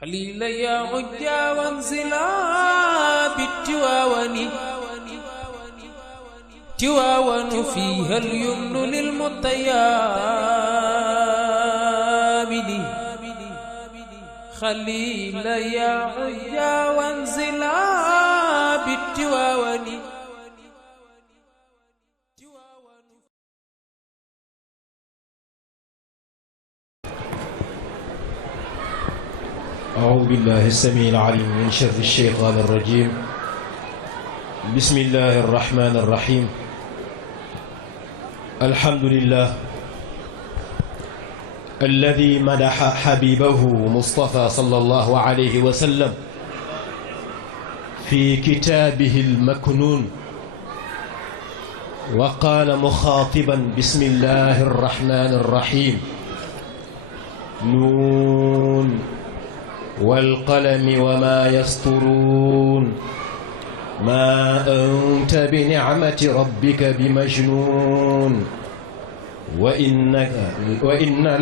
خليل يا عجا وانزلا بالتواون تواون فيها اليمن للمطيابد خليل يا عجا وانزلا بالتواون. أعوذ بالله السميع العليم من شر الشيطان الرجيم. بسم الله الرحمن الرحيم. الحمد لله الذي مدح حبيبه مصطفى صلى الله عليه وسلم في كتابه المكنون وقال مخاطبا بسم الله الرحمن الرحيم نون والقلم وما يسطرون ما أنت بنعمة ربك بمجنون وإن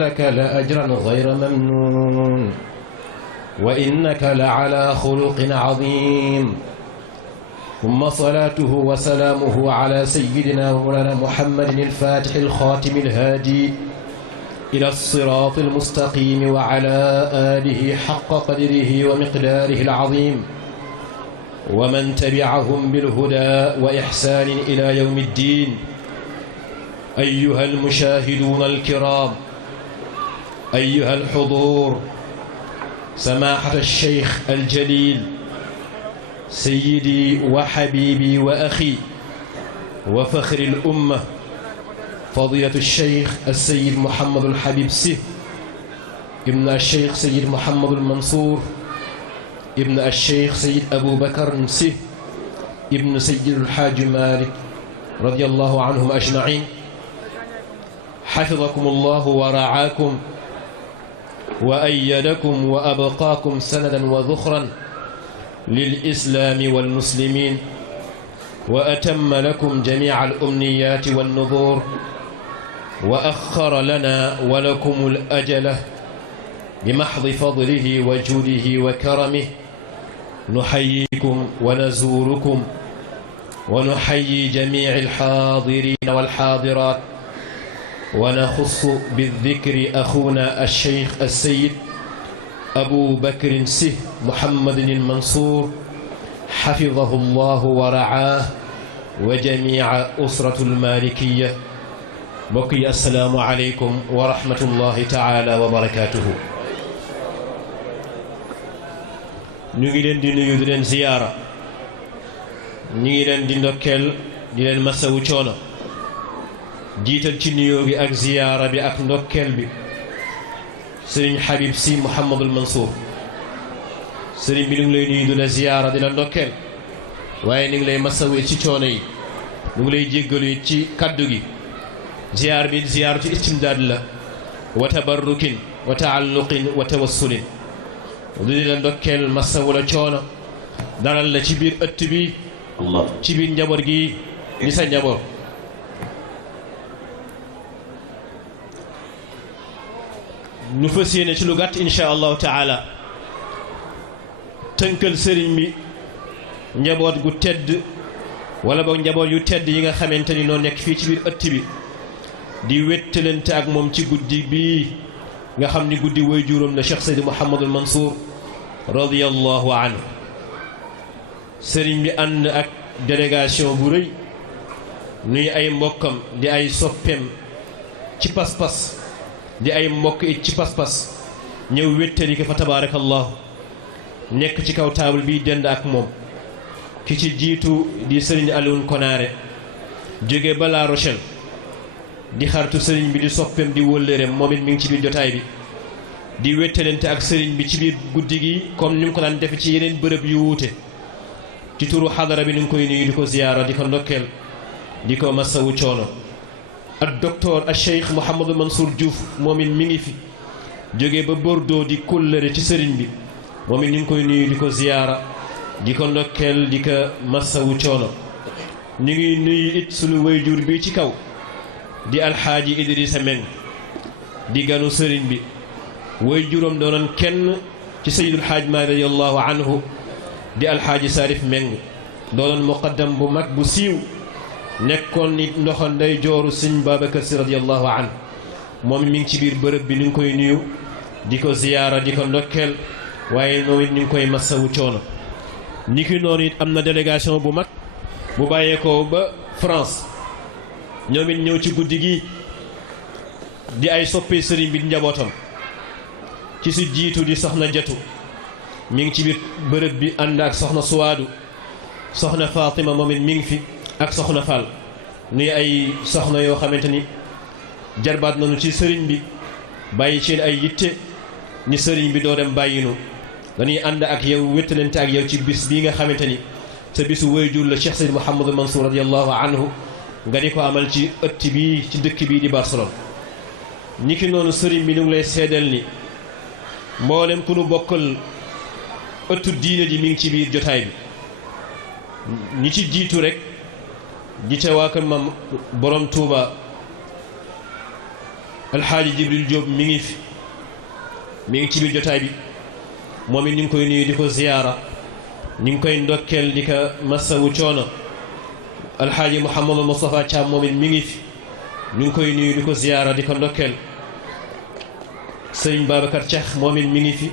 لك لأجرا غير ممنون وإنك لعلى خلق عظيم. ثم صلاته وسلامه على سيدنا مولانا محمد الفاتح الخاتم الهادي إلى الصراط المستقيم وعلى آله حق قدره ومقداره العظيم ومن تبعهم بالهدى وإحسان إلى يوم الدين. أيها المشاهدون الكرام، أيها الحضور، سماحة الشيخ الجليل سيدي وحبيبي وأخي وفخر الأمة فضيلة الشيخ السيد محمد الحبيب سه ابن الشيخ سيد محمد المنصور ابن الشيخ سيد أبو بكر سه ابن سيد الحاج مالك رضي الله عنهم أجمعين. حفظكم الله ورعاكم وأيدكم وأبقاكم سندا وذخرا للإسلام والمسلمين وأتم لكم جميع الأمنيات والنذور وأخر لنا ولكم الأجلة بمحض فضله وجوده وكرمه. نحييكم ونزوركم ونحيي جميع الحاضرين والحاضرات ونخص بالذكر أخونا الشيخ السيد أبو بكر سه محمد المنصور حفظه الله ورعاه وجميع أسرة المالكية. بقي السلام عليكم ورحمة الله تعالى وبركاته. نيغي لين دي نيو دي لين زيارة نيغي لين دي ندوكل دي لين مساو تشونا جيتال ci nuyoo bi ak ziyaara bi ak ndokkeel bi Serigne Habib Sy Mouhamadul Mansour. Serigne bi ñu ngi lay nuyu di la ziyaara di la ndokkeel waaye ni ngi lay masawee ci coono yi ñu ngi lay jéggalu ci kaddu gi. ziyaar bi ziyaar ci istimdaad la wa tabarrukin wa taalluqin wa tawassulin di la ndokkeel masawu la coono dalal la ci biir ëtt bi ci biir njaboot gi di sa njaboot. ñu fas yéene ci lu gàtt insha allahu taala tënkal sëriñ bi njaboot gu tedd wala boog njaboot yu tedd yi nga xamante ni noo nekk fii ci biir ëtt bi di wettalante ak moom ci guddi bii nga xam ni guddi way juróom la Cheikh Seydi Mouhamadul Mansour radiyallahu anhu. sëriñ bi ànd ak délégation bu rëy nuy ay mbokkam di ay soppeem ci pas-pas di ay mbokk it ci pas-pas ñëw wéttali ko fa tabaarakallahu nekk ci kaw taabal bi dend ak moom. ki ci jiitu di sëriñ Alioune Konaare jóge ba La Rochelle di xaritu sëriñ bi di soppeem di wëllëreem moom it mi ngi ci biir jotaay bi di wéttalante ak sëriñ bi ci biir guddi gi comme ni mu ko daan defe ci yeneen bërëb yu wuute. ci turu xadara bi ni ngi koy nuyu di ko ziyaara di ko ndokkeel di ko masawu coono. ak docteur al Cheikh Mouhamadou Mansour Diouf moom it mi ngi fi jóge ba Bordeaux di kóllëre ci sëriñ bi moom it ni ngi koy nuyu di ko ziyaara di ko ndokkeel di ko masawu coono. ñu ngi nuyu it sunu wayjur bi ci kaw di alxaaji Idrissa Meng di ganu sëriñ bi way juróom doonoon kenn ci Seydul Xaaj Maalik radiyallahu anhu di alxaaji Saarif Meng doonoon muqaddam bu mag bu siiw nekkoon ni ndoxo nday jooru sëñ Babacar Si radiyallahu anhu moom mi ngi ci biir bërëb bi ni ngi koy nuyu di ko ziyaara di ko ndokkeel waaye moom it ni ngi koy massawu coono ni ki noonu it am na délégation bu mag bu bàyyeekoo ba France ñoom it ñëw ci guddi gi di ay soppee sëriñ bi njabootam ci su jiitu di soxna Jatu mi ngi ci biir bërëb bi ànd ak soxna Suwaadu soxna Fatima moom it mi ngi fi ak soxna Fall nuy ay soxna yoo xamante ni jarbaat nañu ci sëriñ bi bàyyi ci ay yitte ni sëriñ bi doo dem bàyyinu dañuy ànd ak yow wéttalante ak yow ci bis bii nga xamante ni sa bisu waajur la Cheikh Seydi Mouhamadou Mansour radiyallahu anhu nga di ko amal ci ëtt bii ci dëkk bii di Barcelone ñi ki noonu sëriñ bi ñu ngi lay seedeel ni mboolem ku nu bokkal ëttu diine ji mi ngi ci biir jotaay bi ñi ci jiitu rek di ca waa kër mam borom Touba alxaaji Jibril Diop mi ngi fi mi ngi ci biir jotaay bi moom it ñu ngi koy nuyu di ko ziyaara ñu ngi koy ndokkeel di ko massawu coono alxaaji Mouhamadou Moustapha Thiam moom it mi ngi fi ñu ngi koy nuyu di ko ziyaara di ko ndokkeel sëriñ Babacar Thiax moom it mi ngi fi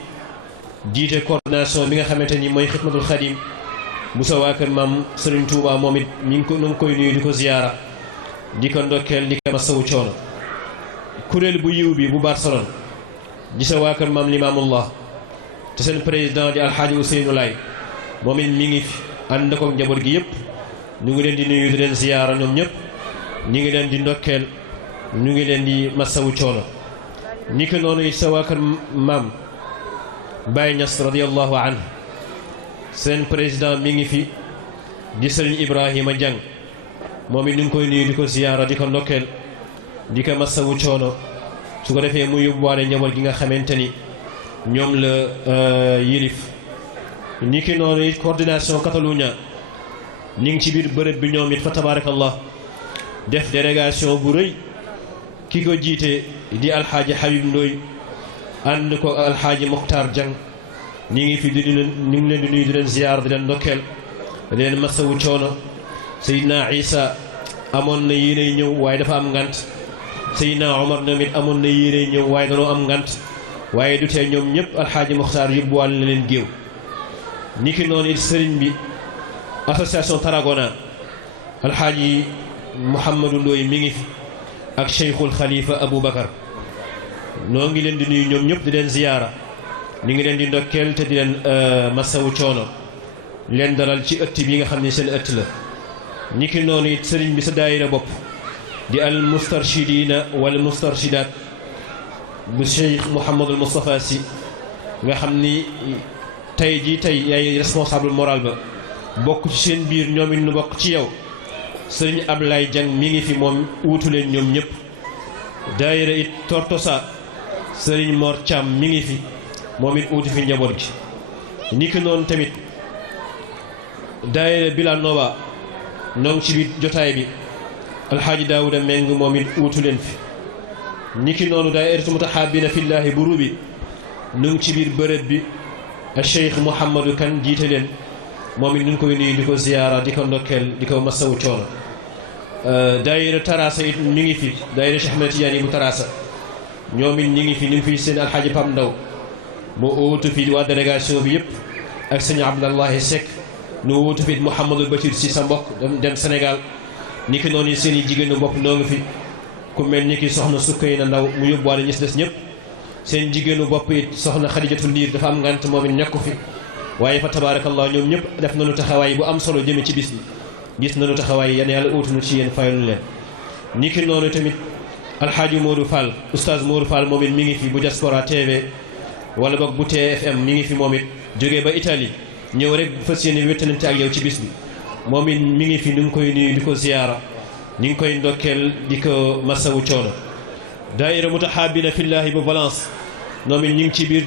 jiite coordination bi nga xamante ni mooy xidmatul xadim bu sa waa kër maam sëriñ Touba moom it mi ngi koy nuyu di ko ziyaara di ko ndokkeel di ko massawu coono kuréel bu yiw bi bu Barcelone di sa waa kër maam Limaamullah te seen président di alxaaji Ousseynou Laye moom it mi ngi fi ànd ko njaboot gi yëpp ñu ngi leen di nuyu di leen ziyaara ñoom ñëpp ñu ngi leen di ndokkeel ñu ngi leen di massawu coono ni ko noonu it sa waa kër maam Baye Niass radiyallahu anhu seen président mi ngi fi di sëriñ Ibrahima Diang moom it ñu ngi koy nuyu di ko ziyaara di ko ndokkeel di ko massawu coono su ko defee mu yóbbuwaale njaboot gi nga xamante ni ñoom la yilif ni ki noonu it coordination Catalunya ñu ngi ci biir bërëb bi ñoom it fa tabarakallah def délégation bu rëy ki ko jiite di alxaaji Habib Ndoy ànd ko alxaaji Mokhtar Diang ñi ngi fi ñu ngi leen di nuyu di leen ziyaar di leen ndokkeel di leen masawu coono Seydina Isa amoon na yéenay ñëw waaye dafa am ngant Seydina Omar ñoom it amoon na yéenay ñëw waaye danoo am ngant waaye du tee ñoom ñëpp alxaaji Mokhtar yóbbuwaal na leen géew niki noonu it sëriñ bi association Tarragona alxaaji Mouhamadou Ndoye mi ngi fi ak Cheikhul Khalifa Aboubacar noo ngi leen di nuyu ñoom ñëpp di leen ziyaara ñu ngi leen di ndokkeel te di leen masawu coono leen dalal ci ëtt bi nga xam ne seen ëtt la niki noonu it sëriñ bi sa daayira bopp di al mustarshidina wal mustarshidaat bu Cheikh Mouhamadul Moustapha Sy nga xam ni tey yaay responsable moral ba bokk ci seen biir ñoom it nu bokk ci yow sëriñ Ablaye Diang mi ngi fi moom wuutu leen ñoom ñëpp daayira it Tortosa sëriñ Mor Thiam mi ngi fi moom it wuutu fi njaboot gi ni ki noonu tamit daayira Bilanova noo ngi ci biir jotaay bi alxaaji Daawuda Meng moom it wuutu leen fi ni ki noonu daayiratu mutahaabina fillaahi bu Rubi nu ngi ci biir bërëb bi Cheikh Mouhamadou Kane jiite leen moom it ñu ngi koy nuyu di ko ziyaara di ko ndokkeel di ko masawu coono daayira Tarasa it mi ngi fi daayira Cheikh Ahmed Tidiane bu Tarasa ñoom it ñi ngi fi ñu ngi fi seen alxaaji Pam Ndaw mu wuutu fi waa délégation bi yëpp ak sëñ Abdallahi Seck ñu wuutu fi Mouhamadou Bachir si sa mbokk dem Sénégal ni ki noonu seen i jigéenu bopp noo ngi fi ku mel ni ki soxna Sukkay na Ndaw mu yóbbuwaale ñi si des ñëpp seen jigéenu bopp it soxna Xadijatu Liir dafa am ngant moom it nekku fi waaye fa tabaarakallah ñoom ñëpp def nañu taxawaay bu am solo jëme ci bis bi gis nañu taxawaay yan yàlla uutuñu ci yéen fayal leen ni ki noonu tamit alxaaji Modou Fall oustaz Modou Fall moom it mi ngi fi bu Diaspora TV wala boog bu TFM mi ngi fi moom it jógee ba Italie ñëw rek fas yéene wéttalante ak yow ci bis bi moom it mi ngi fi ñu ngi koy nuyu di ko ziyaara ñu ngi koy ndokkeel di ko masawu coono daayira mutahaabina fillaahi bu Valence ñoom it ñu ngi ci biir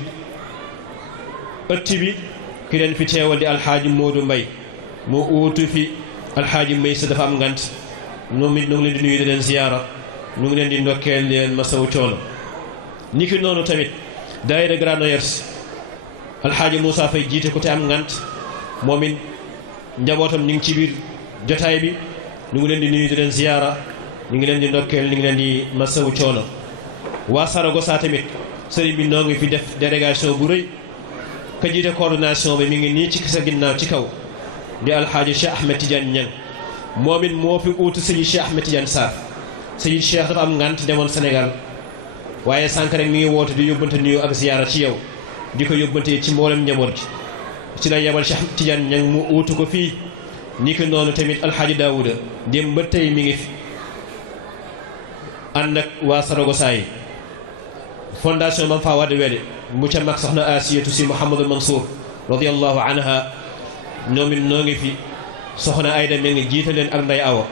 ëtt bi ki leen fi teewal di alxaaji Modou Mbaye mu uutu fi alxaaji Mbaye sa dafa am ngant ñoom it ñu ngi leen di nuyu di leen ziyaara ñu ngi leen di ndokkeel leen masawu coono ni ki noonu tamit daayira Granollers alxaaji Moussa Faye jiite ko te am ngant moom it njabootam ñu ngi ci biir jotaay bi ñu ngi leen di nuyu di leen ziyaara ñu ngi leen di ndokkeel ñu ngi leen di masawu coono waa Saragossa tamit sëriñ bi noo ngi fi def délégation bu rëy ka jiite coordination bi mi ngi nii ci sa ginnaaw ci kaw di alxaaji Cheikh Ahmed Tidiane Niang moom it moo fi uutu sëñ Cheikh Ahmed Tidiane Sarr sëñ Cheikh dafa am ngant demoon Sénégal waaye sànq rek mi ngi woote di yóbbante nuyu ak ziyaara ci yow di ko yóbbante ci mboolem njaboot gi ci la yebal Cheikh Tidiane Niang mu uutu ko fii ni ko noonu tamit alxaaji Daouda dem ba tey mi ngi fi ànd ak waa Saragossa yi fondation Mame Fawade Wele mu ca mag soxna Asiyatu si Mouhamadou Mansour radiyallahu anha ñoom it noo ngi fi soxna Ayda mi ngi jiite leen ak Nday Awa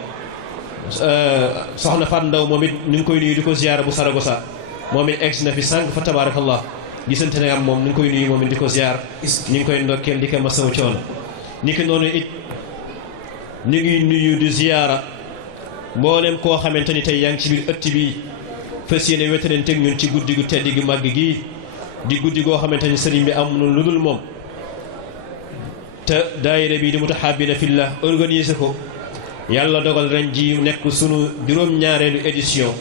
soxna Fat Ndaw moom it ñu ngi koy nuyu di ko ziyaara bu Saragossa moom it egsi na fi sànq fa tabarakallah gisante ne am moom ñu ngi koy nuyu moom it di ko ziyaar ñu ngi koy ndokkeel di ko masawu coono ni ki noonu it ñu ngi nuyu di ziyaara mboolem koo xamante ni tey yaa ngi ci biir ëtt bi fas yéene wetalanteeg ñun ci guddi gu tedd gi màgg gii di guddi goo xamante ni sëriñ bi amul lu dul moom te daayira bi di Mutahabina Fillah organisé ko yàlla dogal ren ji nekk sunu juróom-ñaareelu édition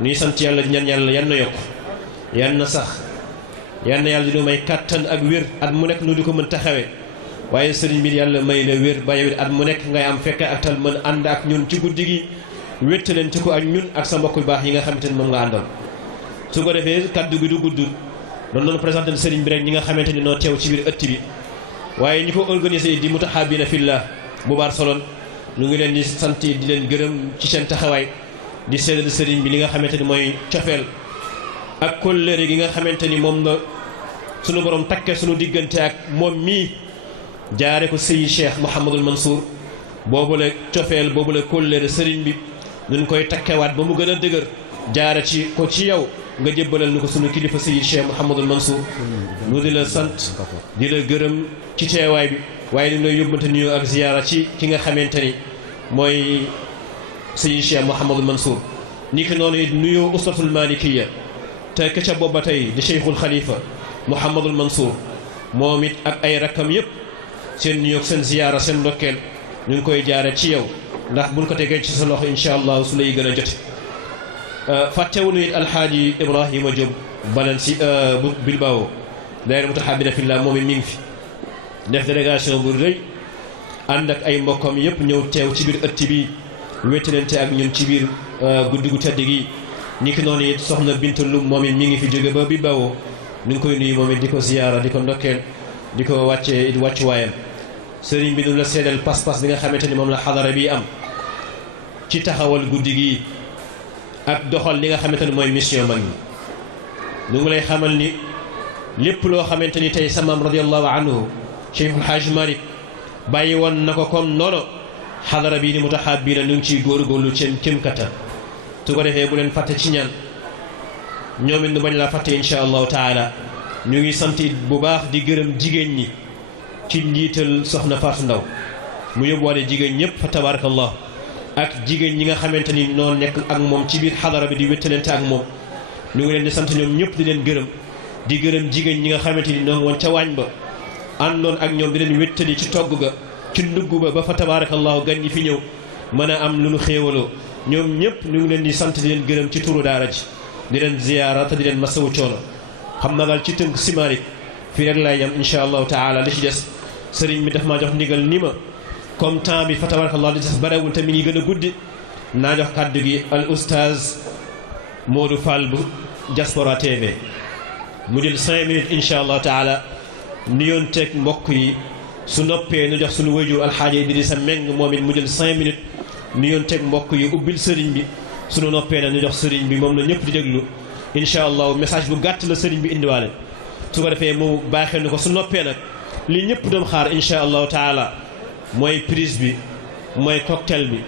ñuy sant yàlla di ñaan yàlla yan na yokk yan na sax yan na yàlla di nu may kàttan ak wér at mu nekk nu di ko mën taxawee waaye sëriñ bi yàlla may la wér ba yow at mu nekk ngay am fekke ak tal mën ànd ak ñun ci guddi gi wéttalante ko ak ñun ak sa mbokk yu baax yi nga xamante ni moom nga àndal su ko defee kaddu gi du gudd doon doon présenté sëriñ bi rek ñi nga xamante ni noo teew ci biir ëtt bi waaye ñi ko organisé di Mutahabina Fillah bu Barcelone ñu ngi leen di sant di leen gërëm ci seen taxawaay di seedal sëriñ bi li nga xamante ni mooy cofeel ak kóllëre gi nga xamante ni moom la sunu borom takke sunu diggante ak moom mii jaare ko sëyi Cheikh Mouhamadul Mansour boobu la cofeel boobu la kóllëre sëriñ bi ñu koy takkewaat ba mu gën a dëgër jaare ci ko ci yow nga jébbalal ni ko sunu kilifa sëyi Cheikh Mouhamadul Mansour ñu di la sant di la gërëm ci teewaay bi waaye di la yóbbante nuyoo ak ziyaara ci ki nga xamante ni mooy sëyi Cheikh Mouhamadul Mansour ni ki noonu it nuyoo usratul malikiya te ka ca booba tey di Cheikhul Khalifa Mouhamadul Mansour moom it ak ay rakkam yëpp seen nuyoo seen ziyaara seen ndokkeel ñu ngi koy jaare ci yow ndax buñ ko tegee ci sa loxo incha allah su lay gën a jote fàttewuñu it alxaaji Ibrahima Diop balan si bu Bilbao daayira Mutahabina Fillah moom it mi ngi fi def délégation bu rëy ànd ak ay mbokkam yëpp ñëw teew ci biir ëtt bi wéttalante ak ñun ci biir guddi gu tedd gi ni ki noonu it soxna Binta Lum moom it mi ngi fi jóge ba Bilbao ñu ngi koy nuyu moom it di ko ziyaara di ko ndokkeel di ko wàccee it wàccuwaayam sëriñ bi nu la seedal pas-pas bi nga xamante ni moom la xadara bi am ci taxawal guddi gi ak doxal li nga xamante ni mooy mission mag ñi ñu ngi lay xamal ni lépp loo xamante ni tey sa maam radiyallahu anhu Cheikhul Hajj Malik bàyyi woon na ko comme noonu xadara bii ni Mutahabina ñu ngi ciy góorgóorlu seen kéem kattan su ko defee bu leen fàtte ci ñaan ñoom it nu bañ laa fàtte insha allahu taala ñu ngi sant bu baax di gërëm jigéen ñi ci njiital soxna Fatou Ndaw mu yóbbuwaale jigéen ñëpp fa tabarakallah ak jigéen ñi nga xamante ni noo nekk ak moom ci biir xadara bi di wéttalante ak moom ñu ngi leen di sant ñoom ñëpp di leen gërëm di gërëm jigéen ñi nga xamante ni noonu woon ca waañ ba àndoon ak ñoom di leen wéttali ci togg ga ci ndugg ba fa tabarakallahu gan ñi fi ñëw mën a am lu nu xéewaloo ñoom ñëpp ñu ngi leen di sant di leen gërëm ci turu daara ji di leen ziyaara te di leen masawu coono xam na daal ci tënk simarik fii rek laay yam insha allahu taala li ci des sëriñ bi daf maa jox ndigal ni ma comme temps bi fa tabarakallah di des barewul te mi ngi gën a guddi naa jox kàddu gi al oustaz Modou Fall bu Diaspora TV mu jël 5 minutes insha allahu taala nuyoon teeg mbokk yi su noppee nu jox suñu wëjur alxaaji Idrissa Meng moom it mu jël 5 minutes nuyoon teeg mbokk yi ubbil sëriñ bi suñu noppee na ñu jox sëriñ bi moom la ñëpp di déglu incha allah message bu gàtt la sëriñ bi indiwaale su ko defee mu baaxee nu ko su noppee nag li ñëpp doon xaar incha allahu taala mooy prise bi mooy cocktail bi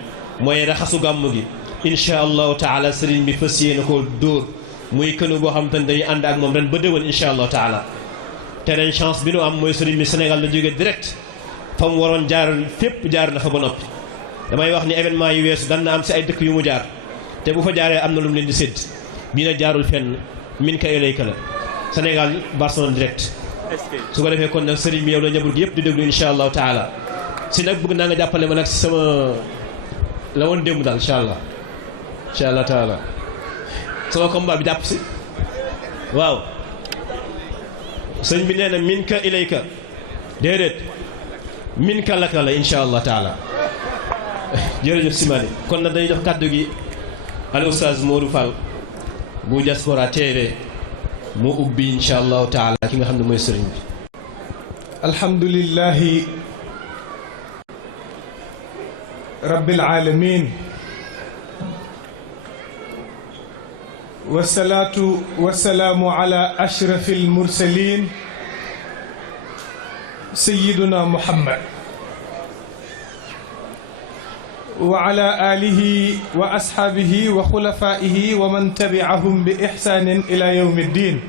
mooy raxasu gàmm gi incha allahu taala sëriñ bi fas yéene ko dóor muy kënu boo xam te ne dañuy ànd ak moom ren ba déwén incha allahu taala te ren chance bi nu am mooy sëriñ bi Sénégal la jógee direct fa mu waroon jaar fépp jaar na fa ba noppi damay wax ni événement yu weesu dan na am si ay dëkk yu mu jaar te bu fa jaaree am na lu mu leen di sédd bii nag jaarul fenn min ka ilayka la Sénégal Barcelone direct su ko defee kon nag sëriñ bi yow la njaboot gi yëpp di déglu incha allahu taala si nag bëgg naa nga jàppale ma nag si sama la woon démb daal incha allah taala sama combat bi jàpp si waaw sëñ bi nee na minka ilayka déedéet minka laka la incha allah taala jërëjëf si Malick kon nag dañuy jox kàddu gi al oustaz Modou Fall bu Diaspora TV mu ubbi incha allahu taala ki nga xam ne mooy sëriñ bi. alhamdulillahi rabbil alamin wasalaatu wasalaamu ala ashrafil mursalin sayyiduna Muhammad wa ala alihi wa ashaabihi wa xulafaihi wa man tabi'ahum bi ihsaanin ila yawmi ddin.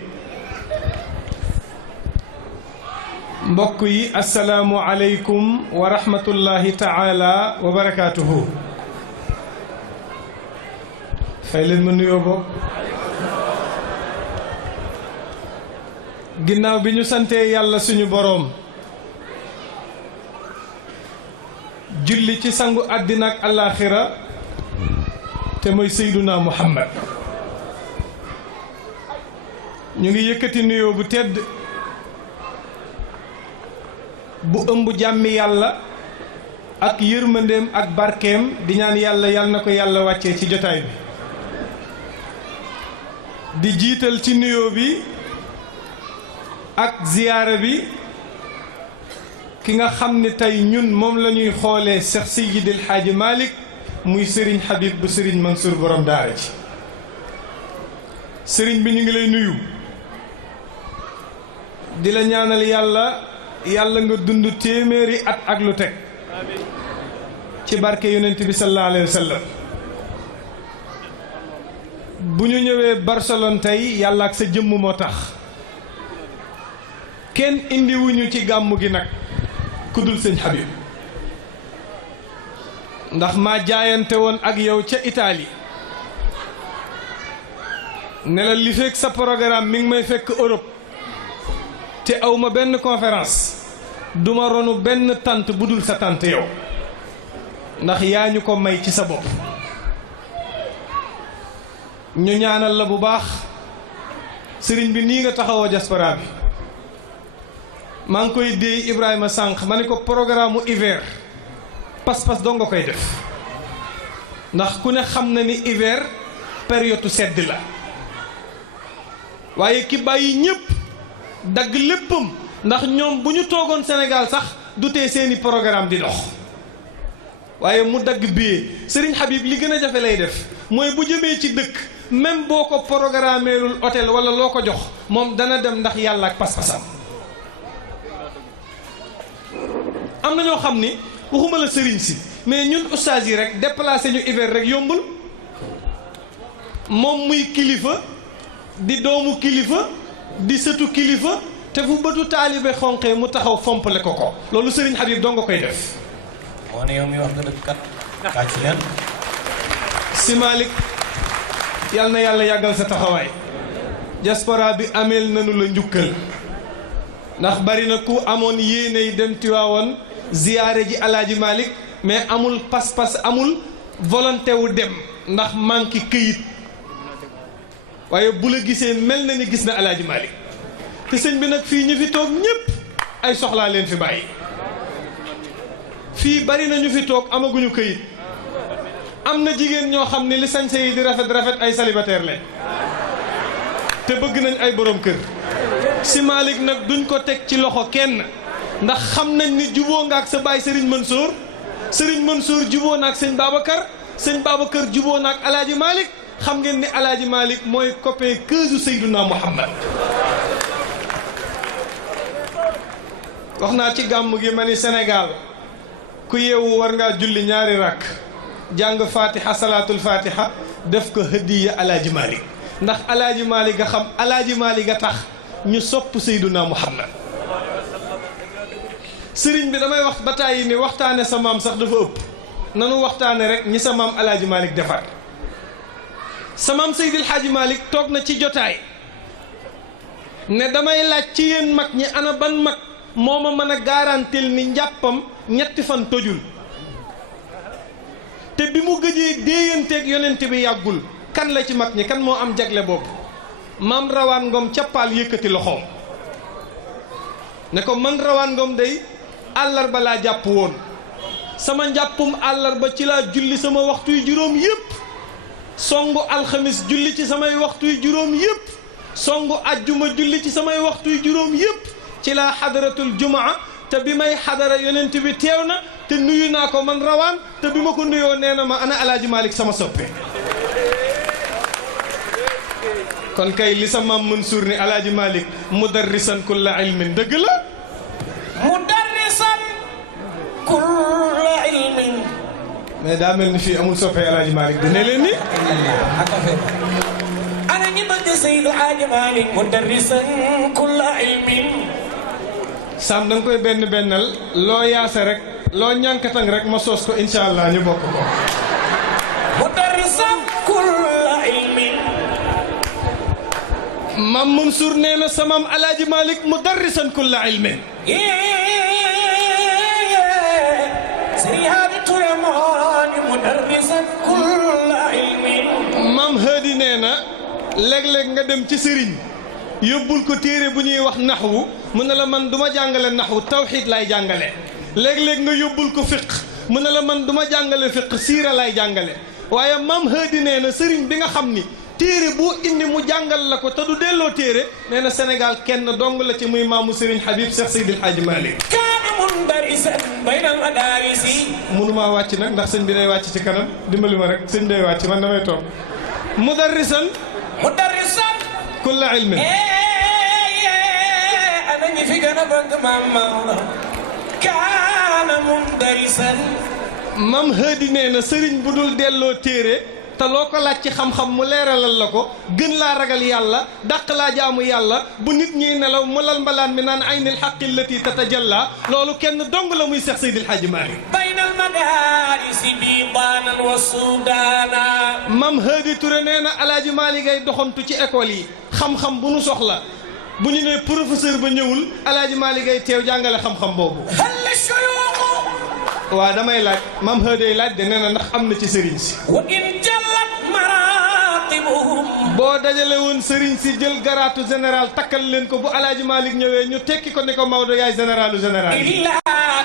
mbokk yi asalaamu aleykum wa rahmatullahi taala wa barakaatuhu. fay leen ma nuyoo bopp. ginnaaw bi ñu santee yàlla suñu boroom julli ci sangu àddina ak alaaxira te mooy Seyduna Muhammad ñu ngi yëkkati nuyoo bu tedd bu ëmb jàmmi yàlla ak yërmandeem ak barkeem di ñaan yàlla yal na ko yàlla wàccee ci jotaay bi di jiital ci nuyoo bi ak ziyaara bi ki nga xam ne tey ñun moom la ñuy xoolee Cheikh Seydil Hadji Malick muy Serigne Habib bu Serigne Mansour borom daara ji Serigne bi ñu ngi lay nuyu di la ñaanal yàlla nga dund téeméeri at ak lu teg ci barke yonent bi sallallahu alayhi wa sallam bu ñu ñëwee Barcelone tey yàlla ak sa jëmm moo tax kenn indiwuñu ci gàmmu gi nag ku dul sëñ Habib ndax maa jaayante woon ak yow ca Italie ne la li fekk sa programme mi ngi may fekk Europe te awma benn conférence duma ronu benn tant bu dul sa tant yow ndax yaa ñu ko may ci sa bopp ñu ñaanal la bu baax sëriñ bi nii nga taxawoo diaspora bi maa ngi koy déey Ibrahima sànq ma ne ko programme hiver pas-pas doo nga koy def ndax ku ne xam na ni hiver période sedd la waaye ki bàyyi ñépp dagg léppam ndax ñoom bu ñu toogoon Sénégal sax du tee seeni programme di dox waaye mu dagg billet Serigne Habib li gën a jafe lay def mooy bu jëmee ci dëkk même boo ko programmeelul hôtel wala loo ko jox moom dana dem ndax yàlla ak pas-pasam. am na ñoo xam ni waxuma la sëriñ si mais ñun ustaas yi rek déplacé ñu hiver rek yombul moom muy kilifa di doomu kilifa di sëtu kilifa te fu bëtu taalibe xonqee mu taxaw fompale ko loolu sëriñ Habib doo nga koy def. moo ne yow mi wax nga dëgg kat kaay ci leen. si Malick yal na yàlla yàggal sa taxawaay diaspora bi ameel nanu la njukkal ndax bari na ku amoon yéene yi dem Tiwaawan ziyaare ji alaaji Malick mais amul pas-pas amul volonté wu dem ndax manqué këyit waaye bu la gisee mel na ni gis na alaaji Malick te sëñ bi nag fii ñu fi toog ñépp ay soxlaa leen fi bàyyi fii bari na ñu fi toog amaguñu këyit am na jigéen ñoo xam ne li sañse yi di rafet rafet ay célibataire lañ te bëgg nañ ay borom kër si Malick nag duñ ko teg ci loxo kenn ndax xam nañ ni juboo nga ak sa baay Serigne Mansour juboo na ak sëñ Babacar juboo na ak alaaji Malick xam ngeen ni alaaji Malick mooy copain kësu Seyduna Muhammad wax naa ci gàmm gi ma ni Sénégal ku yeewu war ngaa julli ñaari rakk jàng fatiha salaatul fatiha def ko hëddiya alaaji Malick ndax alaaji Malick nga xam alaaji Malick nga tax ñu sopp Seyduna Muhammad sëriñ bi damay wax ba tàyyi ni waxtaane sa maam sax dafa ëpp nanu waxtaane rek ñi sa maam alaaji Malick defar sa maam Seydil Hadji Malick toog na ci jotaay ne damay laaj ci yéen mag ñi ana ban mag moo ma mën a garantil ni njàppam ñetti fan tojul te bi mu gëjee déeyanteeg yonent bi yàggul kan la ci mag ñi kan moo am jagle boobu maam rawaan ngom cappaal yëkkati loxoom ne ko man rawaan ngom day àllarba laa jàpp woon sama njàppum àllarba ci laa julli sama waxtu yu juróom yépp songu alxamis julli ci samay waxtu yu juróom yépp songu ajjuma julli ci samay waxtu yu juróom yépp ci laa xadaratul jumaa te bi may xadara yonent bi teew na te nuyu naa ko man rawaan te bi ma ko nuyoo nee na ma ana alaaji Malick sama soppe kon kay li sa maam Mansour ni alaaji Malick mudarrisan kulla ilmin dëgg la mudarrisan kulla ilmin mais daa mel ni fii amul soppe alaaji Malick dina leen ni ana ñi bëgg Seydi Alaaji Malick mudarrisan kulla ilmin Sam da nga koy benn bennal loo yaase rek loo ñànkatang rek ma soos ko incha allah ñu bokk ko mudarrisan kulla ilmin maam Mansour nee na samaam alaaji Malick mudarrisan kulla ilmin Sëriñ Haadi Touré moo ni mudarrisan kulla ilmin maam Haadi nee na léeg-léeg nga dem ci sëriñ yóbbul ko téere bu ñuy wax naxwu mu ne la man du ma jàngale naxwu tawxiid laay jàngale léeg-léeg nga yóbbul ko fiq mu ne la man du ma jàngale fiq siira laay jàngale waaye maam Haadi nee na sëriñ bi nga xam ni téere boo indi mu jàngal la ko te du delloo téere nee na Sénégal kenn dong la ci muy maamu Serigne Habib Cheikh Seydil Hadji Malick kaana mundarisan bayna al-madaarisi mënumaa wàcc nag ndax sëñ bi day wàcc ci kanam dimbali ma rek sëñ day wàcc man damay toog mudarrisan kulla ilmin ana ñi fi gën a bëgg maam Maodo kaana mundarisan maam Haadi nee na sëriñ bu dul delloo téere te loo ko laaj ci xam-xam mu leeralal la ko gën laa ragal yàlla dàq laa jaamu yàlla bu nit ñiy nelaw mu lal mbalaan mi naan aynil xaqi allati tatajalla loolu kenn dong la muy Seex Seydil Hadji Malick bayna al madaarisi biidaanan wa suudaana maam Haadi Touré nee na alaaji Malick ay doxantu ci école yi xam-xam bu nu soxla bu ñu nee professeur ba ñëwul alaaji Malick ay teew jàngale xam-xam boobu hal shuyuuxu waaw damay laaj maam Haadi ay laaj de nee na ndax am na ci sëriñ si wa in jallat maraatibuhum boo dajale woon sëriñ si jël garaatu général takkal leen ko bu alaaji Malick ñëwee ñu tekki ko ni ko Maodo yaay généralu général illa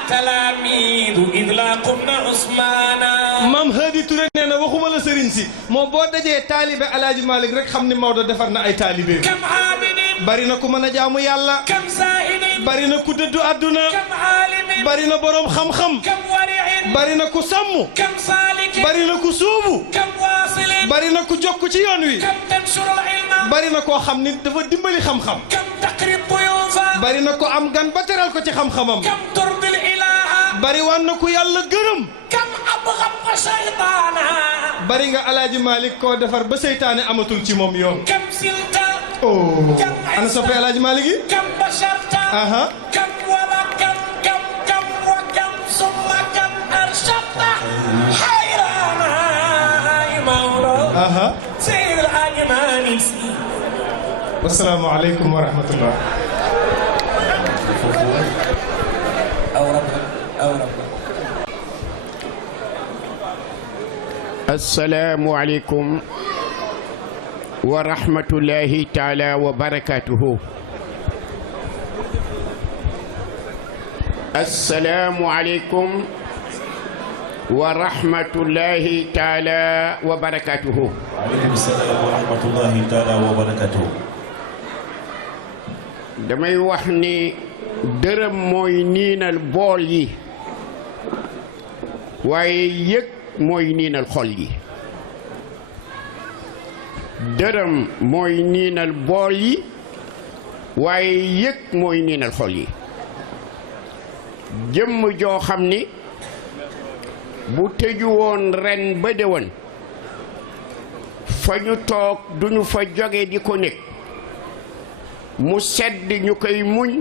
talaamiidu id laqumna Usmaana maam Haadi Touré nee na waxuma la sëriñ si moo boo dajee taalibe alaaji Malick rek xam ni Maodo defar na ay taalibe kam aabidin bari na ku mën a jaamu yàlla kam zaahidin bari na ku dëddu àdduna kam aalimin bari na boroom xam-xam kam wari'in bari na ku sàmm kam saalikin bari na ku suubu kam waasilin bari na ku jokk ci yoon wi kam tanshuru al-ilma bari na koo xam ni dafa dimbali xam-xam kam taqri duyuufa bari na ko am gan ba teral ko ci xam-xamam kam turdi al-ilaaha bari waan na ku yàlla gërëm kam abghadta shaytaana bari nga alaaji Malick koo defar ba seytaane amatul ci moom yoon kam silta oh ana soppe alaaji Malick yi kam basharta aha kam wala kam wa kam summa kam arshadta hayraana Maodo aha Seydi El Hadji Malick Sy wasalaamu aleykum wa rahmatullah السلام عليكم ورحمة الله تعالى وبركاته. السلام عليكم ورحمة الله تعالى وبركاته. وعليكم السلام ورحمة الله تعالى وبركاته. damay wax ni dërëm mooy niinal bool yi waaye yëg mooy niinal xol yi dërëm mooy niinal bool yi waaye yëg mooy niinal xol yi jëmm joo xam ni bu tëju woon ren ba déwén fa ñu toog duñu fa jóge di ko nekk mu sedd ñu koy muñ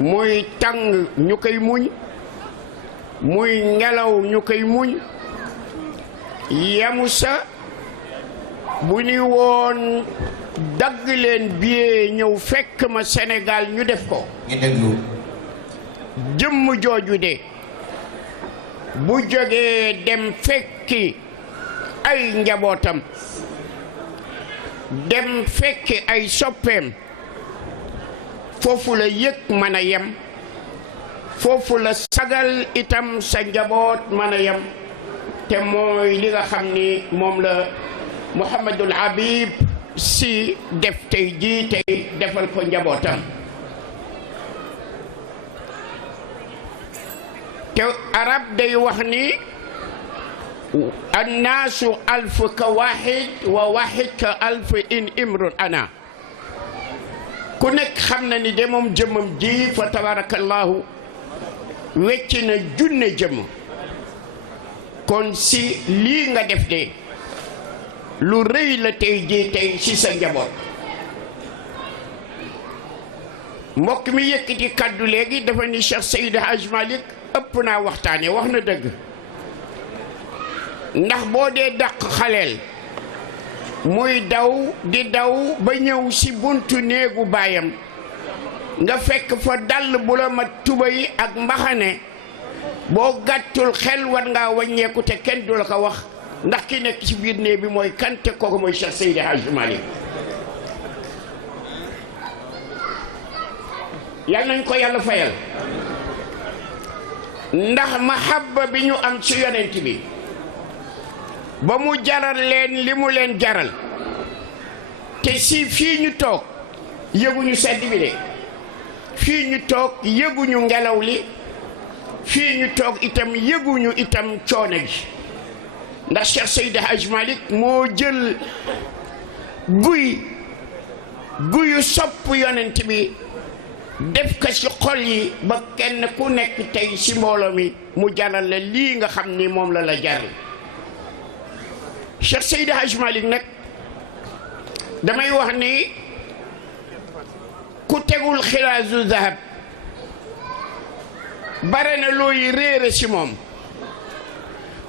muy tàng ñu koy muñ muy ngelaw ñu koy muñ yamu sa bu ni woon dagg leen billet ñëw fekk ma Sénégal ñu def ko. ñu déglu. jëmm jooju de bu jógee dem fekki ay njabootam dem fekki ay soppeem foofu la yëg mën a yem foofu la sagal itam sa njaboot mën a yem te mooy li nga xam ni moom la Mouhamadul Habib Sy def tey jii tey defal ko njabootam. te arab day wax ni annaasu alf ka wahid wa wahid ka alf in imrun ana. ku nekk xam na ni de moom jëmmam ji fa tabarakallahu wecc na junne jëmm. kon si lii nga def de lu rëy la tey jii tey si sa njaboot. mbokk mi yëkkati kaddu léegi dafa ni Cheikh Seydi Hadj Malick ëpp naa waxtaane wax na dëgg. ndax boo dee dàq xaleel muy daw di daw ba ñëw si buntu néegu baayam nga fekk fa dàll bu la mat tuba yi ak mbaxane boo gàttul xel war ngaa wàññeeku te kenn du la ko wax ndax ki nekk ci biir néeg bi mooy kan te kooku mooy Cheikh Seydi Hadji Malick. yal nañ ko yàlla fayal ndax mahabba bi ñu am ci yonent bi ba mu jaral leen li mu leen jaral te si fii ñu toog yëguñu sedd bi de fii ñu toog yëguñu ngelaw li fii ñu toog itam yëguñu itam coono gi ndax Cheikh Seydi Hadj Malick moo jël guyu sopp yonent bi def ko ci xol yi ba kenn ku nekk tey ci mbooloo mi mu jaral la lii nga xam ni moom la jaral. Cheikh Seydi Hadj Malick nag damay wax ni ku tegul xilaasu zahab bare na looy réere ci moom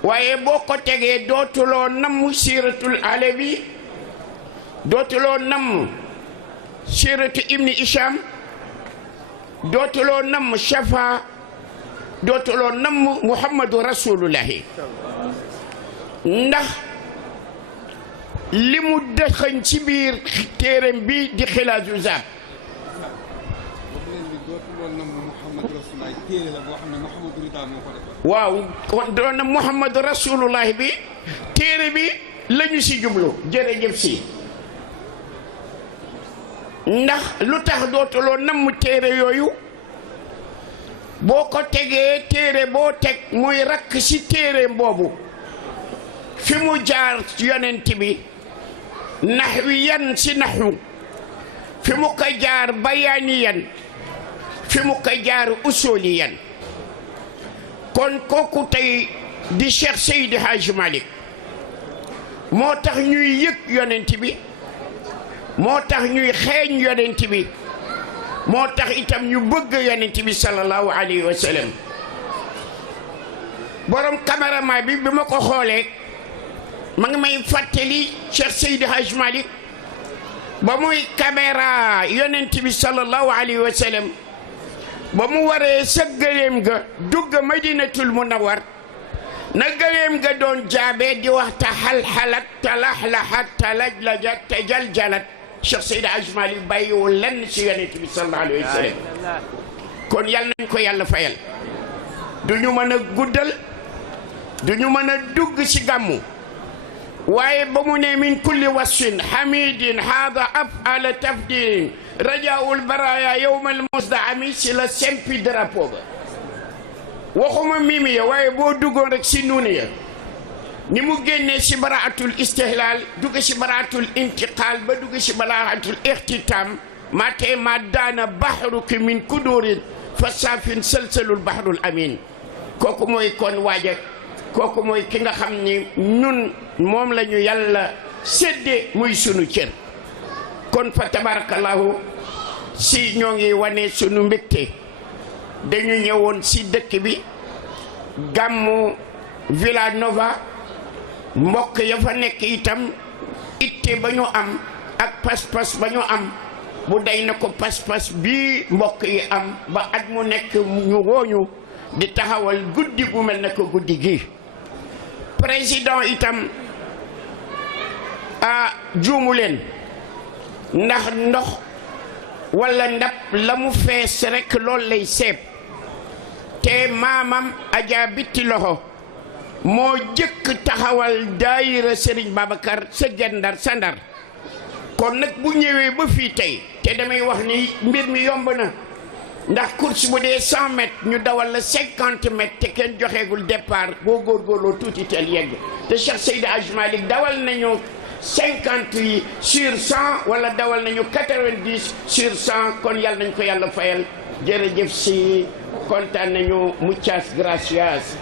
waaye boo ko tegee dootuloo namm siiratul alawi dootuloo namm siiratu ibni Isham dootuloo namm Shafa dootuloo namm Muhammadu Rasulullahi ndax li mu dëxëñ ci biir téereem bi di xilaasu zahab waaw kon doon na Muhammadu Rasulullahi bi téere bi lañu si jublu jërëjëf si ndax lu tax dootuloo namm téere yooyu boo ko tegee téere boo teg muy rakk si téere boobu fi mu jaar yonent bi naxwiyan si naxu fi mu ko jaar bayaaniyan fi mu ko jaar usuliyan kon kooku tey di Cheikh Seydi Hadji Malick moo tax ñuy yëg yonent bi moo tax ñuy xeeñ yonent bi moo tax itam ñu bëgg yonent bi sallallahu alayhi wa sallam borom cameraman bi ma ko xoolee ma ngi may fàttali Cheikh Seydi Hadji Malick ba muy caméra yonent bi sallallahu alayhi wa sallam ba mu waree sa gëléem ga dugg Madinatul Munawwar na gëléem ga doon jaabe di wax ta xalxalat ta laxlaxat ta lajlajat ta jaljalat Cheikh Seydi Hadji Malick bàyyiwul lenn si yonent bi sallallahu alayhi wa sallam kon yal nañ ko yàlla fayal du ñu mën a guddal du ñu mën a dugg si gàmmu waaye ba mu ne min kulli wasfin hamidin haada afala tafdilin rajaul baraya yowmal musdaami si la sempi drapeau ba waxuma mimi ya waaye boo duggoon rek si nuune ya ni mu génnee si baraatul istihlal dugg si baraatul intiqal ba dugg si baraatul ixtitam mate ma daana bahruki min kudurin fa saafin salsalul bahrul amin kooku mooy kon waaja kooku mooy ki nga xam ni ñun moom la ñu yàlla séddee muy sunu cër kon fa tabarakallahu si ñoo ngi wane sunu mbégte dañu ñëwoon si dëkk bi gàmmu Villa Nova mbokk ya fa nekk itam itte ba ñu am ak pas-pas ba ñu am bu day na ko pas-pas bii mbokk yi am ba at mu nekk ñu wooñu di taxawal guddi gu mel ne ko guddi gi président itam juumu leen ndax ndox walla ndab la mu fees rekk loolu lay seeb te maamam Adja Bitti Loxo moo jëkk taxawal daayira Serigne Babacar sa Gendar sa Ndar kon nag bu ñëwee ba fii tey te damay wax ni mbir mi yomb na ndax course bu dee 100 mètres ñu dawal la 50 mètres te kenn joxeegul départ boo góorgóorloo tuuti teel yegg te Cheikh Seydi Hadj Malick dawal nañu 50 yi sur 100 wala dawal nañu 90 sur 100 kon yàlla nañ ko yàlla fayal jërëjëf si kontaan nañu muchas gracias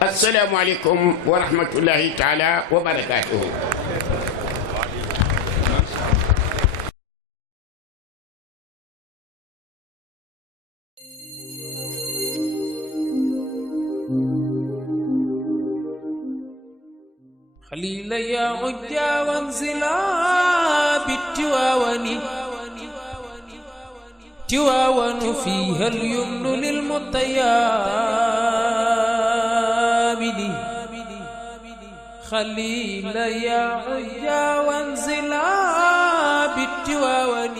assalaamu aleykum wa rahmatullahi taala wa barakatuhu خليل يا عجا وانزلا بالتواون تواون فيها اليمن للمطيابد خليل يا عجا وانزلا بالتواون